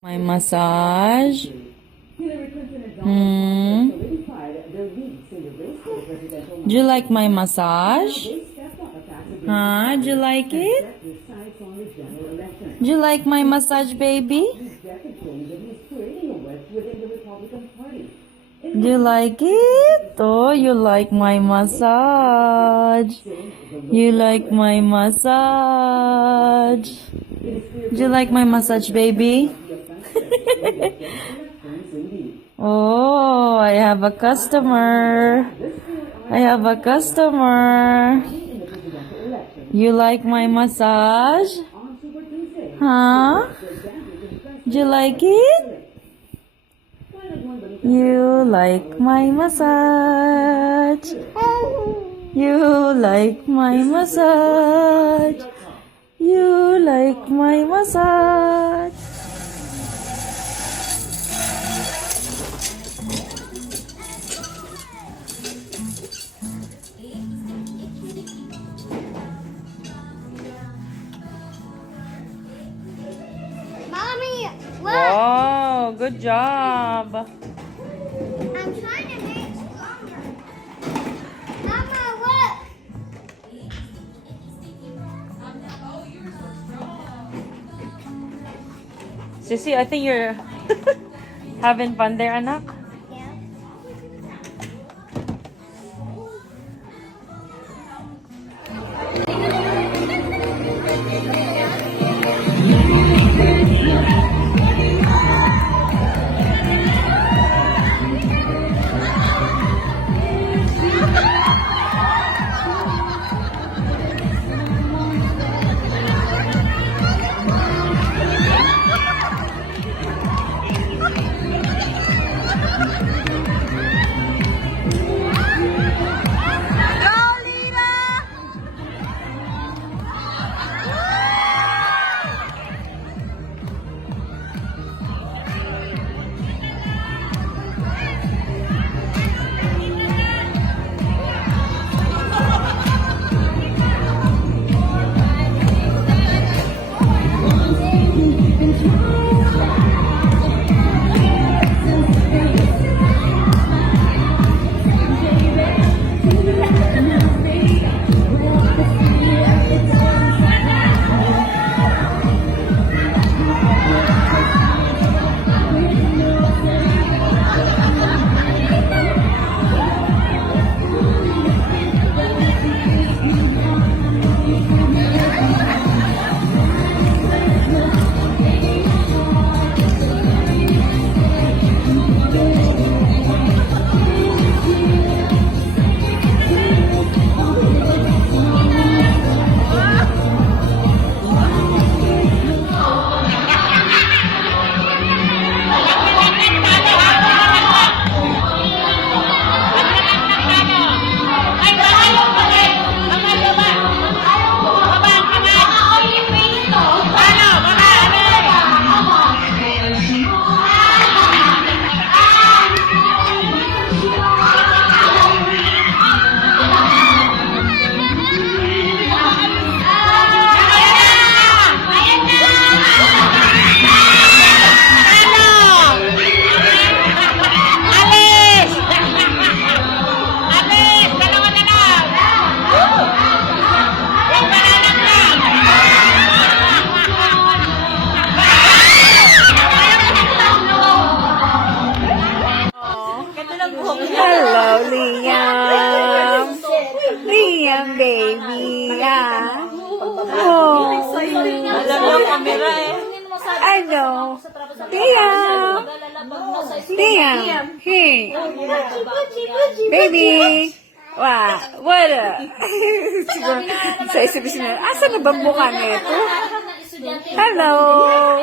My massage. Hmm. Do you like my massage? Huh? Do you like it? Do you like my massage, baby? Do you like it? Oh, you like my massage. You like my massage. Do you like my massage, baby? Oh, I have a customer. I have a customer. You like my massage? Huh? Do you like it? You like my massage. You like my massage. You like my massage. Mommy, look! Wow, good job. I'm trying to make it stronger. Mama, look! Sissy, I think you're having fun there, anak. Yeah. Hello, Liam. Liam, baby. Oh. Alam yung camera eh. Ano? Liam. Liam. Hey. Baby. What a... Siguro, sa isip-isip na, asa na ba mukha nito? Hello.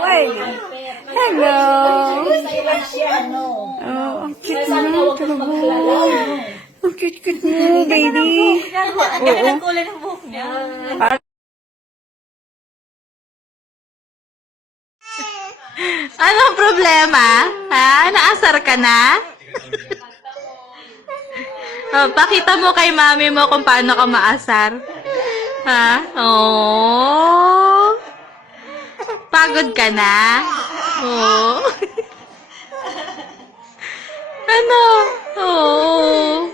Ay. Hello. Oh, ang cute mo. Ang cute-cute mo, baby. Oo. Kulay ng buhok niya. Anong problema? Ha? Naasar ka na? Oh, pakita mo kay mami mo kung paano ka maasar. Ha? Oh. Pagod ka na? Oh. Ano? Oo.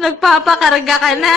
Nagpapakarga ka na.